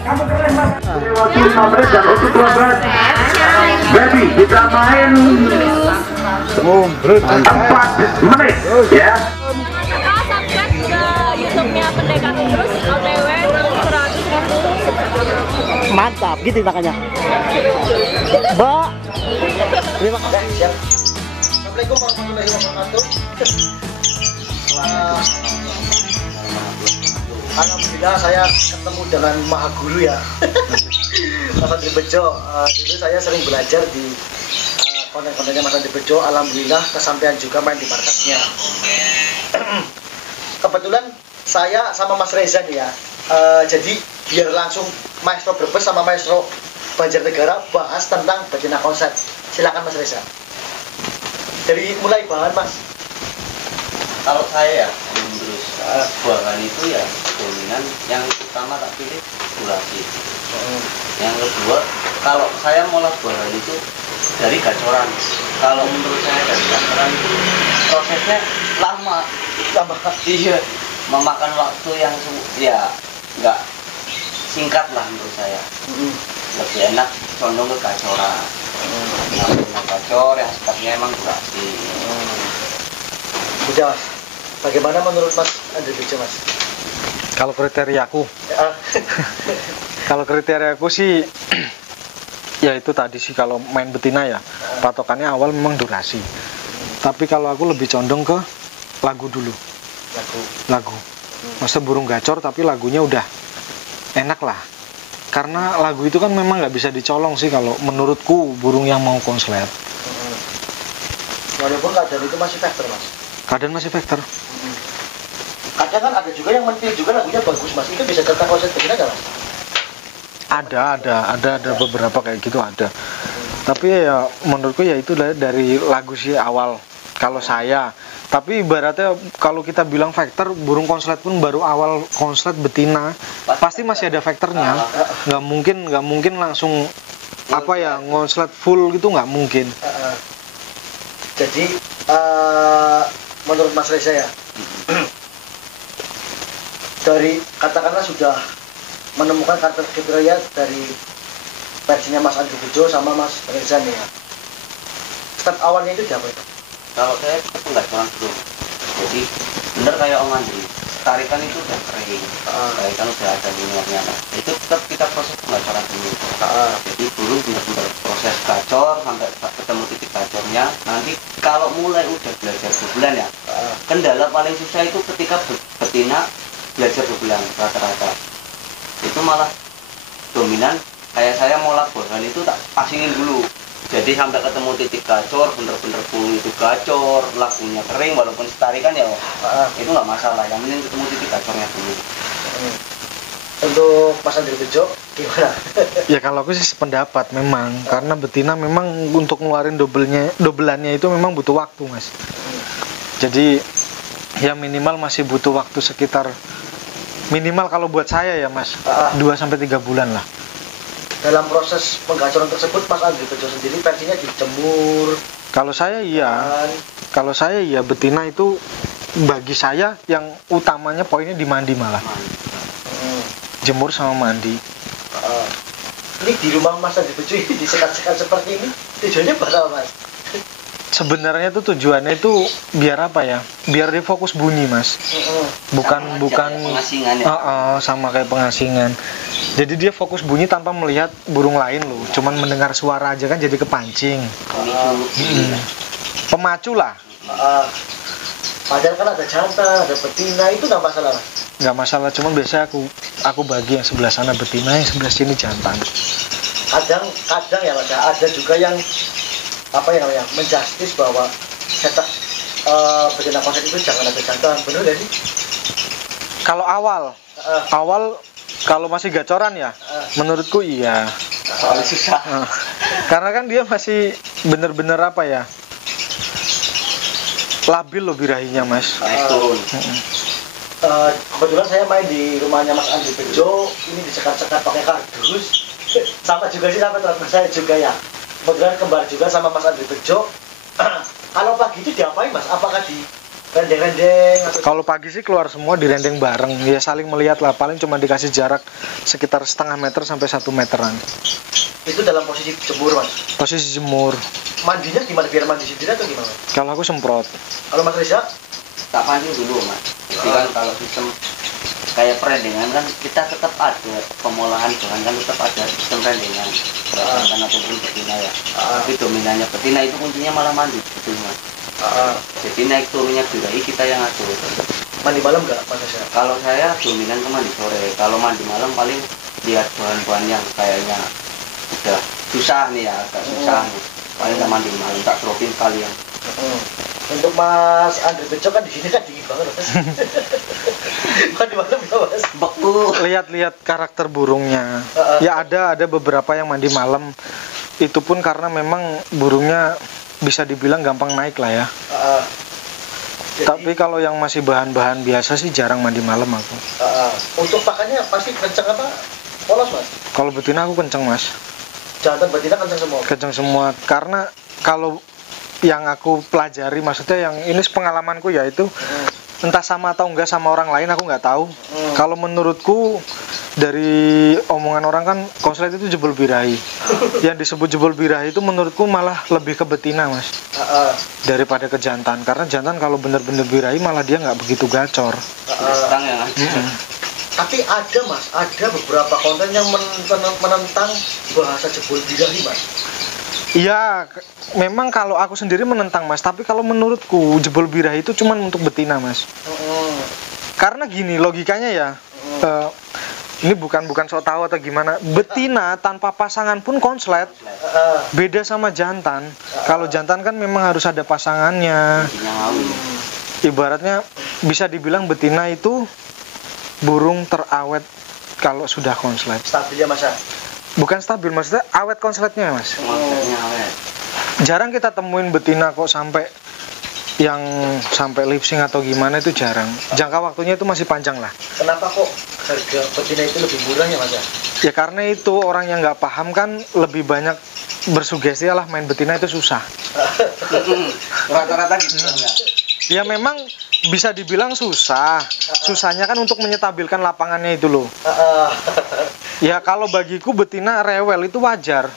Kamu keren mas. Waktu 5 menit dan untuk 12. Baby kita main 4 menit ya. Subscribe ke YouTube-nya Pendekar Terus OTW 100.000. Mantap gitu makanya. Mbak. Terima kasih. Siap. Assalamualaikum warahmatullahi wabarakatuh. Alhamdulillah saya ketemu dengan Maha Guru ya. Mas Andri Bejo. Dulu saya sering belajar di konten-kontennya Mas Andri Bejo. Alhamdulillah kesampaian juga main di markasnya. Kebetulan saya sama Mas Reza nih ya. Jadi biar langsung Maestro Brebes sama Maestro Banjarnegara bahas tentang betina konsep. Silakan Mas Reza. Dari mulai bahan Mas. Kalau saya ya terus bahan itu ya dominan, yang utama tak pilih durasi. Yang kedua, kalau saya mulai bahan itu dari gacoran. Kalau menurut saya dari gacoran prosesnya lama. Iya, memakan waktu yang ya nggak singkat lah menurut saya. Lebih enak condong ke gacoran. Yang gacor yang sifatnya emang durasi. Udah Mas, bagaimana menurut Mas Andri Bejo Mas? Kalau kriteriaku, kalau kriteriaku sih, ya itu tadi sih kalau main betina ya, patokannya awal memang durasi. Tapi kalau aku lebih condong ke lagu dulu. Lagu. Maksudnya burung gacor tapi lagunya udah enak lah. Karena lagu itu kan memang nggak bisa dicolong sih kalau menurutku burung yang mau konslet. Walaupun keadaan itu masih factor Mas. Keadaan masih faktor. Kadang kan ada juga yang mentil juga lagunya bagus Mas. Itu bisa tentang konsep betina nggak Mas? Ada beberapa kayak gitu ada. Tapi ya menurutku ya itu dari lagu sih awal kalau saya. Tapi ibaratnya kalau kita bilang faktor burung konslet pun baru awal konslet betina pasti masih ada faktornya. Nggak mungkin langsung apa ya konslet full gitu, nggak mungkin. Jadi menurut Mas Reza ya, dari katakanlah sudah menemukan kriteria dari versinya Mas Andri Bejo sama Mas Reza nih ya. Step awalnya itu apa itu? Kalau saya itu nggak curang dulu. Jadi bener kayak Om Andri, tarikan itu udah kering, tarikan udah ada minyak. Itu tetap kita proses pengacoran dulu. Jadi burung benar-benar proses gacor sampai ketemu titik gacornya. Nanti kalau mulai udah belajar bulan ya, kendala paling susah itu ketika betina belajar bulan rata-rata. Itu malah dominan. Kayak saya mau laporan itu tak pasingin dulu. Jadi sampai ketemu titik gacor, bener-bener burung itu gacor, lagunya kering, walaupun setarikan ya itu nggak masalah. Yang penting ketemu titik gacornya dulu. Untuk Mas Andri Bejo gimana? Ya kalau aku sih sependapat memang, karena betina memang untuk ngeluarin dobelannya itu memang butuh waktu Mas. Jadi ya minimal masih butuh waktu sekitar, minimal kalau buat saya ya Mas, 2-3 bulan lah. Dalam proses penggacoran tersebut Mas Andri Bejo sendiri versinya dijemur. Kalau saya iya betina itu bagi saya yang utamanya poinnya di mandi malah. Jemur sama mandi. Ini di rumah Mas Andri Bejo ini disekat-sekat seperti ini tujuannya buat apa Mas? Sebenarnya tuh tujuannya itu biar apa ya? Biar dia fokus bunyi Mas. Bukan pengasingan ya. Sama kayak pengasingan. Jadi dia fokus bunyi tanpa melihat burung lain loh. Cuman mendengar suara aja kan jadi kepancing. Pemacu lah. Padahal kan ada jantan, ada betina, itu nggak masalah Mas? Nggak masalah, cuman biasanya aku bagi yang sebelah sana betina, yang sebelah sini jantan. Kadang ya Mas, ada juga yang apa ya namanya menjustis bahwa cetak betina konsep itu jangan ada jantan, benar gak sih? Kalau awal kalau masih gacoran ya, menurutku iya. Susah. Karena kan dia masih bener-bener apa ya, labil loh birahinya Mas. Turun. Kebetulan saya main di rumahnya Mas Andri Bejo, ini disekat-sekat pakai kardus. Sama juga sih sama teman saya juga ya. Kebetulan kembar juga sama Mas Andri Bejo. Kalau pagi itu diapain Mas? Apakah Rendeng-rendeng atau Kalau pagi sih keluar semua di rendeng bareng, ya saling melihat lah. Paling cuma dikasih jarak sekitar setengah meter sampai 1 meteran. itu dalam posisi jemur mas. Posisi jemur. Mandinya gimana, biar mandi sendiri atau gimana? Kalau aku semprot. Kalau Mas Reza? Tak pancing dulu mas. Jadi kan kalau sistem kayak perendengan kan kita tetap ada pengolahan bahan kan tetap ada sistem rendengan jantan ataupun betina ya. Tapi dominannya betina itu kuncinya malah mandi betul mas. Jadi naik turunnya birahi kita yang atur. Mandi malam nggak Mas Reza? Kalau saya dominan ke mandi sore. Kalau mandi malam paling lihat bahan-bahan yang kayaknya udah susah nih ya, agak susah nih. Paling tak mandi malam, tak dropin kalian. Untuk Mas Andre Bejo kan di sini kan dingin banget mas. Mandi malam ya mas? Beku. Lihat-lihat karakter burungnya. Ya ada beberapa yang mandi malam. Itu pun karena memang burungnya bisa dibilang gampang naik lah ya. Tapi kalau yang masih bahan-bahan biasa sih jarang mandi malam aku. Untuk pakannya pasti kenceng apa? Polos mas? Kalau betina aku kenceng mas. Jantan betina kenceng semua? Kenceng semua. Karena kalau yang aku pelajari, maksudnya yang ini pengalamanku ya itu entah sama atau enggak sama orang lain aku nggak tahu. Kalau menurutku dari omongan orang kan konslet itu jebol birahi. Yang disebut jebol birahi itu menurutku malah lebih ke betina mas daripada ke jantan. Karena jantan kalau bener-bener birahi malah dia nggak begitu gacor. Stang yang ada. Tapi ada mas, ada beberapa konten yang menentang bahasa jebol birahi mas. Iya, memang kalau aku sendiri menentang mas. Tapi kalau menurutku jebol birahi itu cuma untuk betina mas. Karena gini logikanya ya. Ini bukan sok tahu atau gimana. Betina tanpa pasangan pun konslet. Beda sama jantan. Kalau jantan kan memang harus ada pasangannya. Ibaratnya bisa dibilang betina itu burung terawet kalau sudah konslet. Stabil ya mas? Bukan stabil, maksudnya awet konsletnya mas. Konsletnya awet. Jarang kita temuin betina kok sampai lip sync atau gimana, itu jarang. Jangka waktunya itu masih panjang lah. Kenapa kok harga betina itu lebih murah ya mas? Ya karena itu orang yang nggak paham kan lebih banyak bersugesti lah main betina itu susah. Rata-rata gitu ya. Ya memang bisa dibilang susah. Susahnya kan untuk menyetabilkan lapangannya itu loh. Ya kalau bagiku betina rewel itu wajar.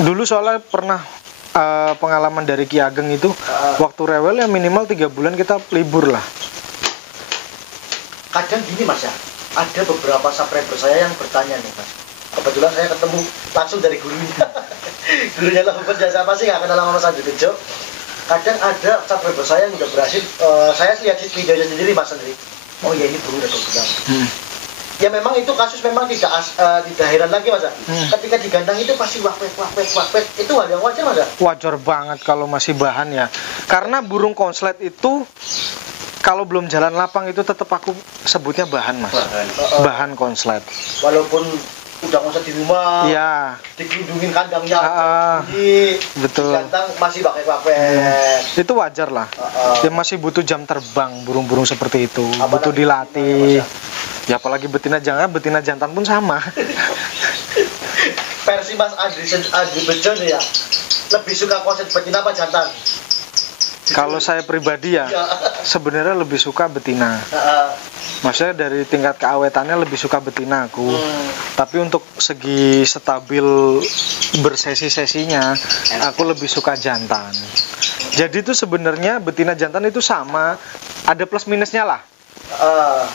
Dulu soalnya pernah pengalaman dari Ki Ageng itu, waktu rewel ya minimal 3 bulan kita libur lah. Kadang gini mas ya, ada beberapa subscriber saya yang bertanya nih mas. Kebetulan saya ketemu langsung dari gurunya. Gurunya lah jasa apa sih, nggak kenal sama Mas Andre Bejo. Kadang ada subscriber saya yang udah berhasil, saya lihat videonya sendiri mas Andre. Oh ya ini burung udah bilang. Ya memang itu kasus memang tidak heran lagi mas. Ketika digandang itu pasti wapet. Itu hal yang wajar mas. Wajar banget kalau masih bahan ya. Karena burung konslet itu kalau belum jalan lapang itu tetap aku sebutnya bahan mas. Bahan konslet. Walaupun udah konslet di rumah, ya, dilindungin kandangnya, betul. digandang masih wapet. Itu wajar lah. Dia masih butuh jam terbang burung-burung seperti itu. Apalagi butuh dilatih. Ya apalagi betina jantan pun sama. Versi Mas Andre Bejo ya, lebih suka konslet betina apa jantan? Kalau saya pribadi ya, sebenarnya lebih suka betina. Maksudnya dari tingkat keawetannya lebih suka betina aku. Tapi untuk segi stabil bersesi-sesinya, aku lebih suka jantan. Jadi itu sebenarnya betina jantan itu sama, ada plus minusnya lah.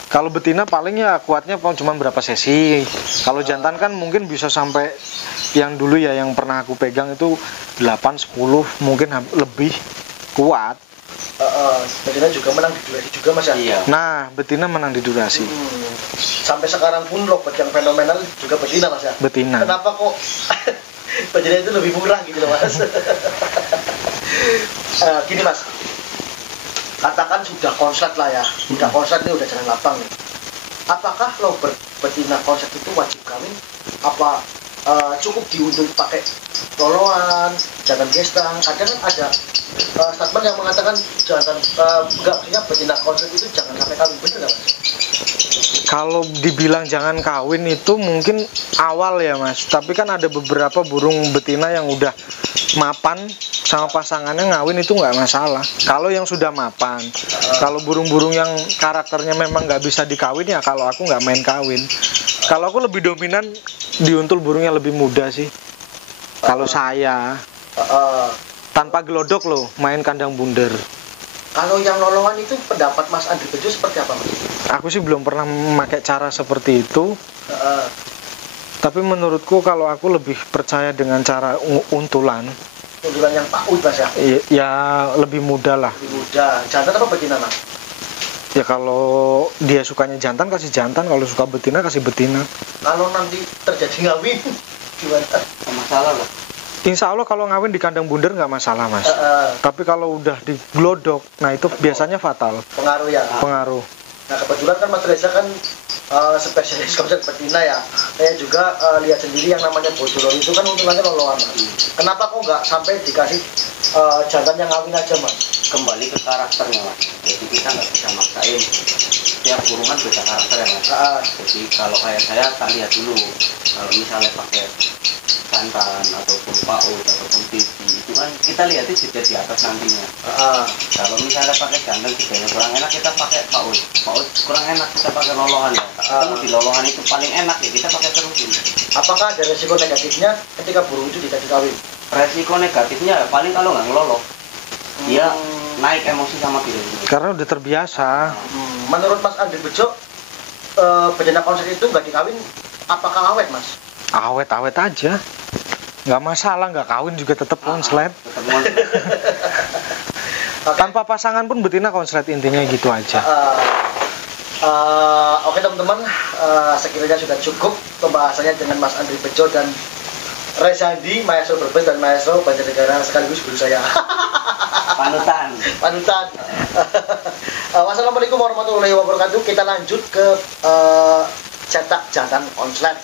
Kalau betina paling ya kuatnya cuma berapa sesi. Kalau jantan kan mungkin bisa sampai yang dulu ya yang pernah aku pegang itu 8, 10 mungkin lebih kuat. Betina juga menang di durasi juga mas ya? Iya. Nah betina menang di durasi. Sampai sekarang pun lobet yang fenomenal juga betina mas ya? Betina. Kenapa kok betina itu lebih murah gitu loh mas? Gini mas, katakan sudah konslet lah ya, udah konslet nih, udah jalan lapang nih. Apakah lovebird betina konslet itu wajib kawin? Apa cukup diunduh pakai loloan, jantan gestang? Kadang kan ada statement yang mengatakan jantan enggak, punya betina konslet itu jangan sampai kawin, bener nggak mas? Kalau dibilang jangan kawin itu mungkin awal ya mas. Tapi kan ada beberapa burung betina yang udah mapan sama pasangannya ngawin itu nggak masalah. Kalau yang sudah mapan, kalau burung-burung yang karakternya memang nggak bisa dikawin ya kalau aku nggak main kawin. Kalau aku lebih dominan diuntul burungnya lebih muda sih. Kalau saya tanpa gelodok loh, main kandang bundar. Kalau yang lolongan itu pendapat Mas Andri Bejo seperti apa, Mas? Aku sih belum pernah memakai cara seperti itu. Tapi menurutku kalau aku lebih percaya dengan cara untulan. Untulan yang paut, Mas ya? Ya lebih mudah lah. Lebih mudah. Jantan apa betina, Mas? Ya kalau dia sukanya jantan kasih jantan, kalau suka betina kasih betina. Kalau nanti terjadi ngawin gimana? Nggak masalah lah. Insya Allah kalau ngawin di kandang bundar nggak masalah, Mas. Tapi kalau udah di glodok, nah itu biasanya fatal. Pengaruh ya? Pengaruh. Nah kebetulan kan Mas Reza kan spesialis konsep betina ya. Saya juga lihat sendiri yang namanya bojolor itu kan untungannya loloan, Mas. Kenapa kok nggak sampai dikasih jantan yang ngawin aja, Mas? Kembali ke karakternya, Mas. Jadi kita nggak bisa maksain. Setiap burung kan beda karakter ya, Mas. Jadi kalau kayak saya tak lihat dulu. Kalau misalnya pakai jantan ataupun paut ataupun titi itu kan kita lihatnya juga di atas nantinya. Kalau misalnya pakai jantan juga kurang enak, kita pakai paut kurang enak, kita pakai lolohan ya. Kita di lolohan itu paling enak ya, kita pakai terusin. Apakah ada resiko negatifnya ketika burung itu dikasih kawin? Resiko negatifnya ya paling kalau nggak ngelolok dia naik emosi sama dirinya. Karena udah terbiasa. Menurut Mas Andri Bejo, betina konsep itu nggak dikawin, apakah awet, Mas? Awet-awet aja, nggak masalah, nggak kawin juga tetap konslet. Tanpa pasangan pun betina konslet, intinya gitu aja. Oke teman-teman, sekiranya sudah cukup pembahasannya dengan Mas Andri Bejo dan Rezandi, Maestro Brebes dan Maestro Banjarnegara sekaligus guru saya. Panutan. Wassalamualaikum warahmatullahi wabarakatuh. Kita lanjut ke cetak jantan konslet.